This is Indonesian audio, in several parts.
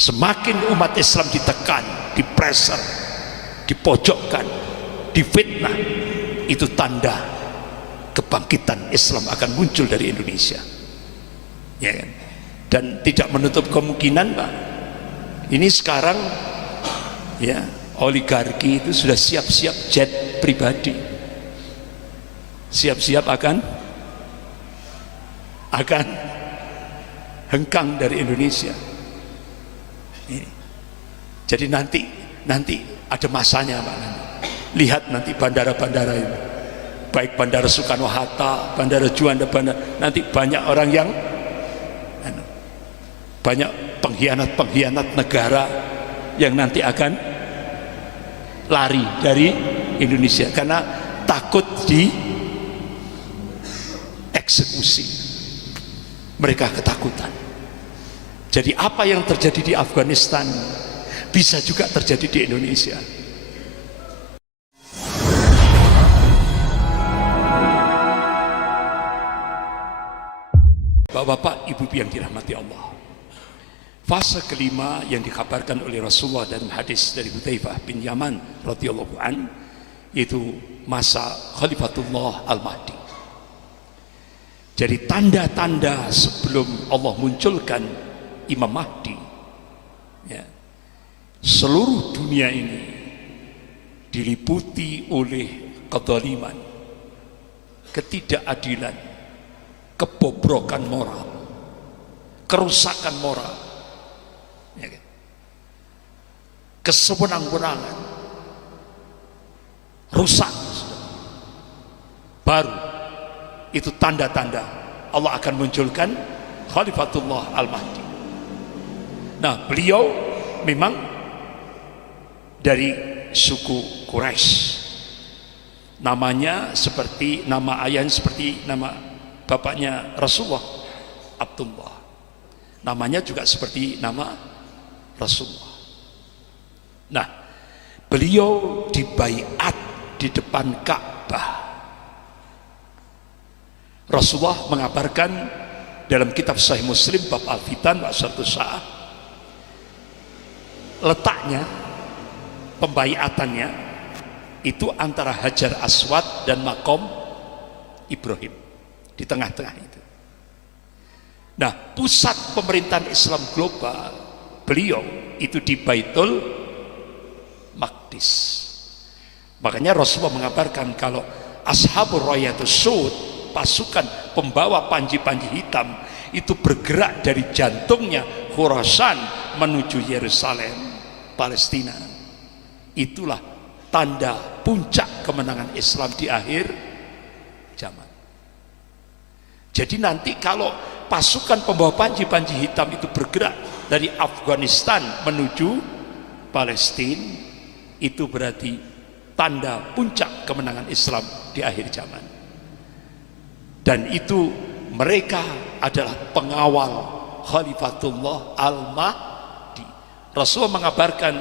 Semakin umat Islam ditekan, dipreser, dipojokkan, difitnah, itu tanda kebangkitan Islam akan muncul dari Indonesia, ya kan? Dan tidak menutup kemungkinan, Pak, ini sekarang ya oligarki itu sudah siap-siap jet pribadi, siap-siap akan hengkang dari Indonesia. Jadi nanti ada masanya, Pak. Lihat nanti bandara-bandara ini, baik Bandara Soekarno-Hatta, Bandara Juanda, nanti banyak orang yang banyak pengkhianat negara yang nanti akan lari dari Indonesia karena takut dieksekusi. Mereka ketakutan. Jadi apa yang terjadi di Afghanistan bisa juga terjadi di Indonesia. Bapak-bapak, ibu-ibu yang dirahmati Allah, fase kelima yang dikabarkan oleh Rasulullah dalam hadis dari Hudzaifah bin Yaman radhiyallahu an, yaitu masa Khalifatullah Al-Mahdi. Jadi tanda-tanda sebelum Allah munculkan Imam Mahdi, ya, seluruh dunia ini diliputi oleh kezaliman, ketidakadilan, kebobrokan moral, kerusakan moral, ya, kesewenang-wenangan, rusak. Baru itu tanda-tanda Allah akan munculkan Khalifatullah Al-Mahdi. Nah, beliau memang dari suku Quraisy, namanya seperti nama ayahnya, seperti nama bapaknya Rasulullah, Abdullah. Namanya juga seperti nama Rasulullah. Nah, beliau dibaiat di depan Ka'bah. Rasulullah mengabarkan dalam kitab Sahih Muslim bab Al-Fitan wa Syartus Sa'ah, letaknya pembaiatannya itu antara Hajar Aswad dan Maqam Ibrahim, di tengah-tengah itu. Nah, pusat pemerintahan Islam global beliau itu di Baitul Maqdis. Makanya Rasulullah mengabarkan kalau Ashabur Rayatus Sud, pasukan pembawa panji-panji hitam, itu bergerak dari jantungnya Khurasan menuju Yerusalem, Palestina. Itulah tanda puncak kemenangan Islam di akhir zaman. Jadi nanti kalau pasukan pembawa panji-panji hitam itu bergerak dari Afghanistan menuju Palestina, itu berarti tanda puncak kemenangan Islam di akhir zaman. Dan itu mereka adalah pengawal Khalifatullah Al-Mahdi. Rasulullah mengabarkan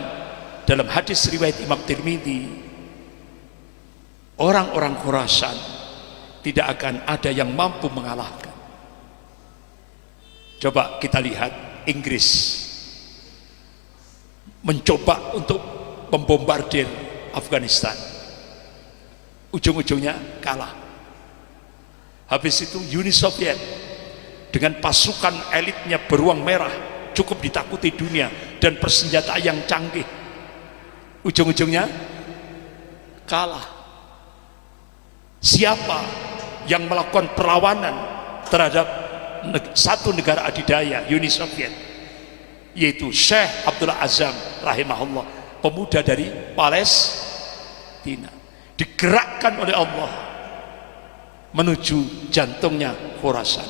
dalam hadis riwayat Imam Tirmidzi, orang-orang Khurasan tidak akan ada yang mampu mengalahkan. Coba kita lihat Inggris mencoba untuk membombardir Afghanistan, ujung-ujungnya kalah. Habis itu Uni Soviet dengan pasukan elitnya beruang merah, cukup ditakuti dunia dan persenjataan yang canggih, ujung-ujungnya kalah. Siapa yang melakukan perlawanan terhadap satu negara adidaya, Uni Soviet, yaitu Syekh Abdullah Azam rahimahullah, pemuda dari Palestina, digerakkan oleh Allah menuju jantungnya Khurasan.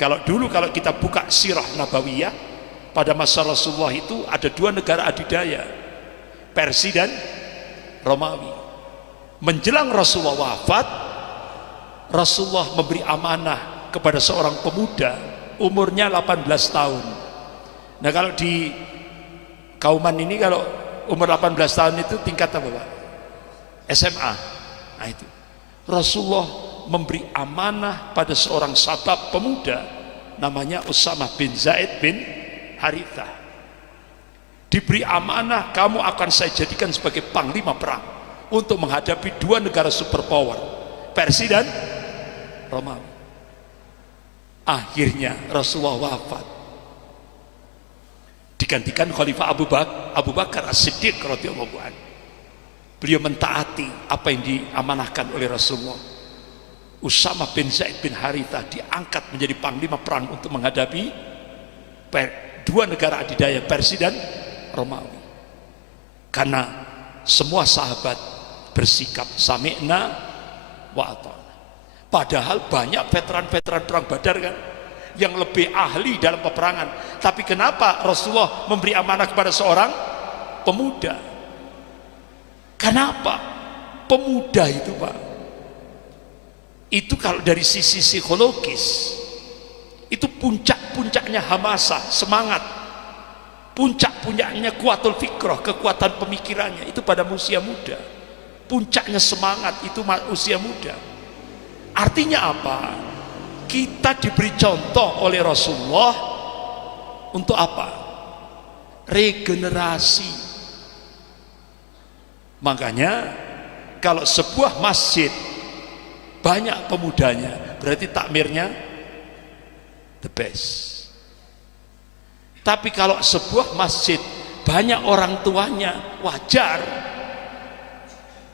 Kalau dulu kalau kita buka sirah Nabawiyah, pada masa Rasulullah itu ada dua negara adidaya, Persia dan Romawi. Menjelang Rasulullah wafat, Rasulullah memberi amanah kepada seorang pemuda umurnya 18 tahun. Nah, kalau di Kauman ini kalau umur 18 tahun itu tingkat apa, Pak? SMA. Nah, itu Rasulullah memberi amanah pada seorang sahabat pemuda namanya Usamah bin Zaid bin Harithah. diberi amanah, kamu akan saya jadikan sebagai panglima perang untuk menghadapi dua negara superpower, Persia dan Romawi. Akhirnya Rasulullah wafat, digantikan Khalifah Abu Bakar As-Siddiq radhiyallahu anhu. Beliau mentaati apa yang diamanahkan oleh Rasulullah. Usama bin Zaid bin Harithah diangkat menjadi panglima perang untuk menghadapi dua negara adidaya, Persia dan Romawi. Karena semua sahabat bersikap sami'na wa ata'na. Padahal banyak veteran-veteran perang Badar kan yang lebih ahli dalam peperangan, tapi kenapa Rasulullah memberi amanah kepada seorang pemuda? Kenapa? Pemuda itu, Pak, itu kalau dari sisi psikologis itu puncak-puncaknya hamasah, semangat, puncak-puncaknya kuatul fikrah, kekuatan pemikirannya itu pada usia muda. Puncaknya semangat itu usia muda. Artinya apa? Kita diberi contoh oleh Rasulullah untuk apa? Regenerasi. Makanya kalau sebuah masjid banyak pemudanya, berarti takmirnya the best. Tapi kalau sebuah masjid banyak orang tuanya, wajar,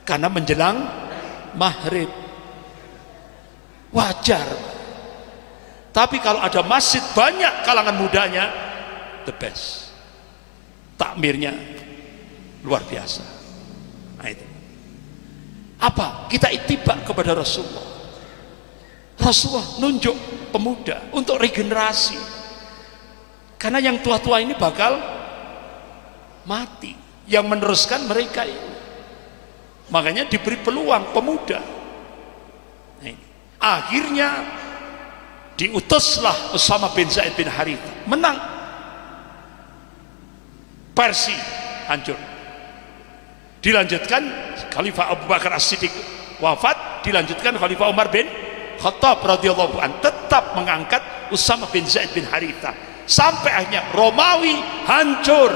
karena menjelang maghrib, wajar. Tapi kalau ada masjid banyak kalangan mudanya, the best, takmirnya luar biasa. Nah itu apa? Kita itibak kepada Rasulullah. Rasulullah nunjuk pemuda untuk regenerasi, karena yang tua-tua ini bakal mati, yang meneruskan mereka ini. Makanya diberi peluang pemuda. Nah ini. Akhirnya diutuslah Usama bin Zaid bin Harithah, menang. Persia hancur. Dilanjutkan Khalifah Abu Bakar As-Siddiq wafat, dilanjutkan Khalifah Umar bin Khattab radhiyallahu anhu tetap mengangkat Usama bin Zaid bin Harithah sampai akhirnya Romawi hancur.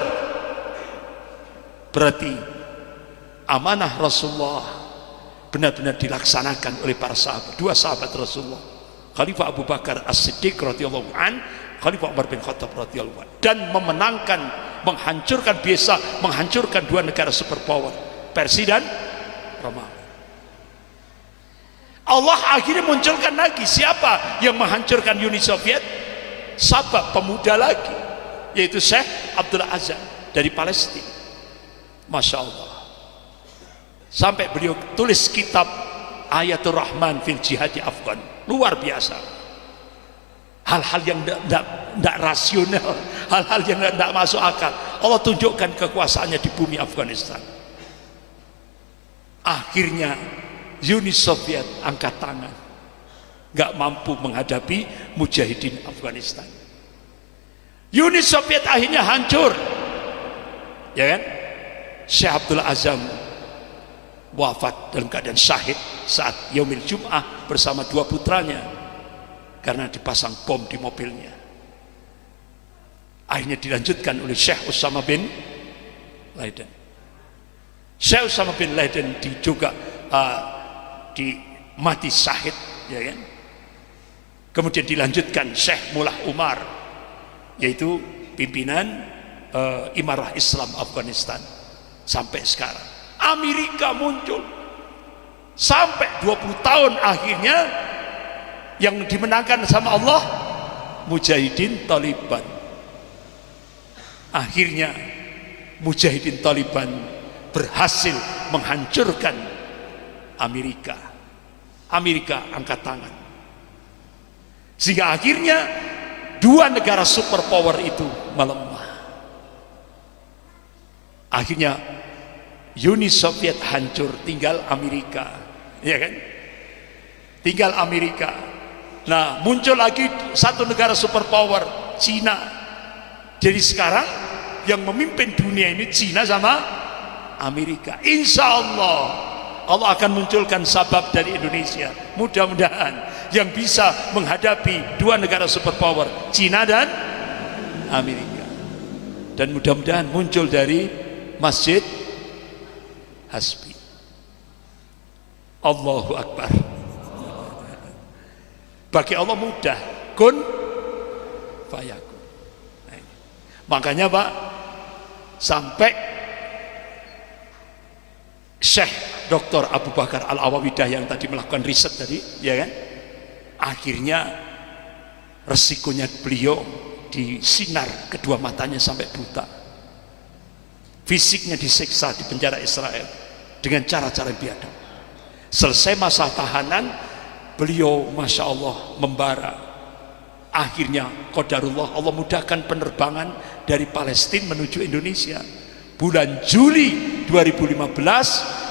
Berarti amanah Rasulullah benar-benar dilaksanakan oleh para sahabat, dua sahabat Rasulullah, Khalifah Abu Bakar As-Siddiq radhiyallahu anhu, Khalifah Umar bin Khattab radhiyallahu anhu, dan menghancurkan dua negara superpower, Persia dan Romawi. Allah akhirnya munculkan lagi siapa yang menghancurkan Uni Soviet? Sahabat pemuda lagi, yaitu Syekh Abdul Azam dari Palestina. Masya Allah, sampai beliau tulis kitab Ayatul Rahman fil Jihad di Afgan. Luar biasa. Hal-hal yang tidak rasional, hal-hal yang tidak masuk akal, Allah tunjukkan kekuasaannya di bumi Afghanistan. Akhirnya Uni Soviet angkat tangan, nggak mampu menghadapi mujahidin Afghanistan. Uni Soviet akhirnya hancur, ya kan? Syekh Abdul Azam wafat dalam keadaan syahid saat Yaumil Jum'ah bersama dua putranya karena dipasang bom di mobilnya. Akhirnya dilanjutkan oleh Syekh Usama bin Laden. Syekh Usama bin Laden juga mati syahid, ya kan? Kemudian dilanjutkan Syekh Mullah Umar, yaitu pimpinan Imarah Islam Afghanistan sampai sekarang. Amerika muncul sampai 20 tahun, akhirnya yang dimenangkan sama Allah mujahidin Taliban. Akhirnya mujahidin Taliban berhasil menghancurkan Amerika. Amerika angkat tangan, sehingga akhirnya dua negara superpower itu melemah. Akhirnya Uni Soviet hancur, tinggal Amerika, ya kan? Tinggal Amerika. Nah, muncul lagi satu negara superpower, Cina. Jadi sekarang yang memimpin dunia ini Cina sama Amerika. Insya Allah Allah akan munculkan sabab dari Indonesia, mudah-mudahan, yang bisa menghadapi dua negara superpower, Cina dan Amerika. dan mudah-mudahan muncul dari Masjid Hasbi. Allahu Akbar. Bagi Allah mudah, kun fayakun. Makanya Pak, sampai Syekh Dr. Abu Bakar Al-Awawidah yang tadi melakukan riset tadi, ya kan? Akhirnya resikonya beliau disinar kedua matanya sampai buta. Fisiknya disiksa di penjara Israel dengan cara-cara biadab. Selesai masa tahanan, beliau Masya Allah membara. Akhirnya qadarullah, Allah mudahkan penerbangan dari Palestina menuju Indonesia. Bulan Juli 2015